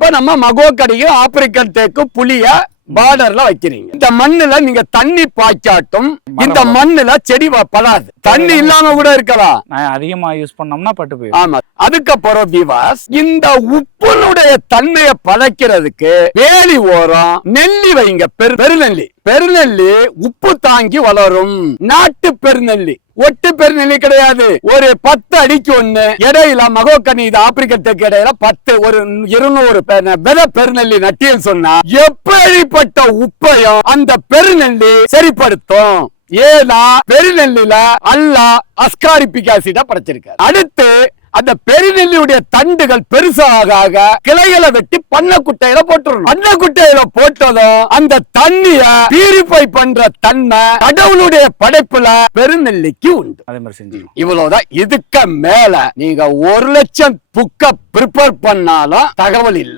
அப்ப நம்ம மகோக்கடியும் ஆப்பிரிக்கன் தேக்கு புளிய பார்டர்ல வைக்கிறீங்க. இந்த மண்ணுல நீங்க தண்ணி பாய்ச்சாட்டும் இந்த மண்ணுல செடி படாது தண்ணி இல்லாம கூட இருக்கலாம் நான் அதிகமா யூஸ் பண்ணோம்னா பட்டு போயிடும். ஆமா. அதுக்கப்புறம் விவாஸ் இந்த உப்புனுடைய தன்மையை பழக்கிறதுக்கு வேலி ஓரம் நெல்லி வைங்க. பெரு பெருநெல்லி. பெருநெல்லி உப்பு தாங்கி வளரும். நாட்டு பெருநெல்லி. ஒட்டு பெருநிலை கிடையாது. ஒரு பத்து அடிக்கு ஒண்ணு இடையில மகோக்கனி இது ஆப்பிரிக்க தெற்கு இடையில பத்து ஒரு இருநூறு வித பெருநெல்லி நட்டியல் சொன்னா எப்படிப்பட்ட உப்பையும் அந்த பெருநெல்லி சரிப்படுத்தும். ஏன்னா பெருநெல்லில அல்லாஹ் அஸ்காரிபிக் ஆசிட படைச்சிருக்காரு. அடுத்து அந்த பெருநெல்லியுடைய தண்டுகள் பெருசாக கிளைகளை வெட்டி பண்ண குட்டையில போட்டுறணும். பண்ண குட்டையில போட்டதும் அந்த தண்ணிய பியூரிஃபை பண்ற தன்மை கடவுளுடைய படைப்புல பெருநெல்லிக்கு உண்டு. அதே மாதிரி செஞ்சு இவ்வளவுதான். இதுக்கு மேல நீங்க ஒரு லட்சம் புக்க ப்ரிப்பேர் பண்ணாலும் தகவல் இல்ல.